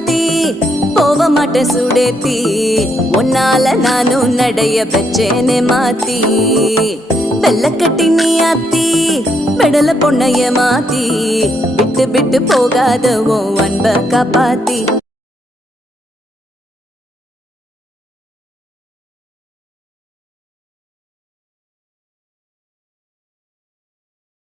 ராசாத்தி போக மாட்டேன் சுடேத்தி உன்னால நானும் நடைய பெச்சேனே மாத்தி வெள்ளக்கட்டி நீ ஆத்தி பெடல பொண்ணைய மாத்தி விட்டு விட்டு போகாத உன் அன்ப காப்பாத்தி